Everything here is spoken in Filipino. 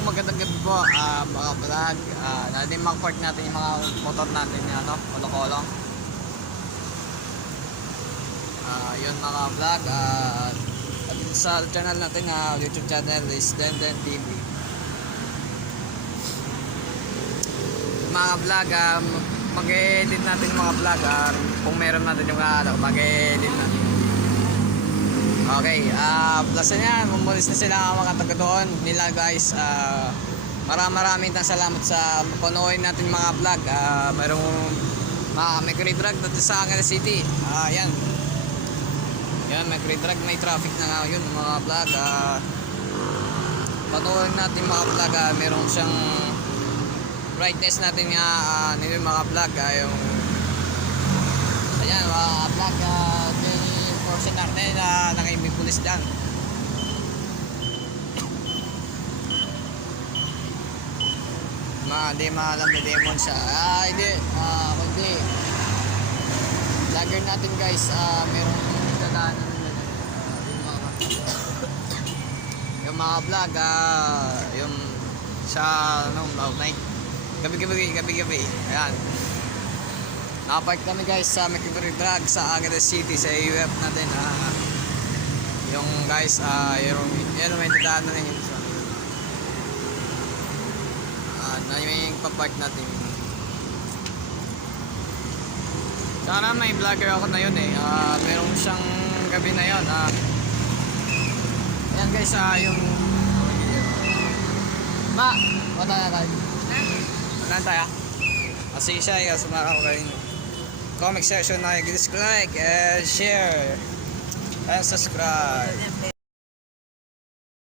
magandang gabi po mga vlog. Natin mag-park natin yung mga motor natin yung kolo-kolo. Yun mga vlog. At sa channel natin, YouTube channel is Denden TV. Mga vlog, mag-edit natin yung mga vlog. Kung meron natin yung mag-edit natin. Okay, plus yan, mumulis na sila mga taga doon nila guys. Maraming salamat sa panonood natin mga vlog. Mayroong may drag dito sa Angeles City. Yan, may drag, may traffic na ngayon mga vlog. Panonood natin mga vlog. Mayroong siyang brightness natin yung mga vlog. Yung ayan mga vlog. Portion natin na nakaimig pulis dyan. Hindi maalam na demon siya. Hindi. Kundi vlogger natin guys. Merong dadaanan yung mga vlog. Yung sa night. Gabi. Ayan. Nakapark kami guys sa McIvery Drag sa Angeles City sa UF natin. Yung guys, yung may dadaanan na yun. Na yung papark natin. Sana may vlogger ako na yun eh. Meron siyang gabi na yun. Ayan guys, yung wala na tayo. Wala na tayo. Kasi siya, sumaka ko kayo. Comment section na, like and share and subscribe.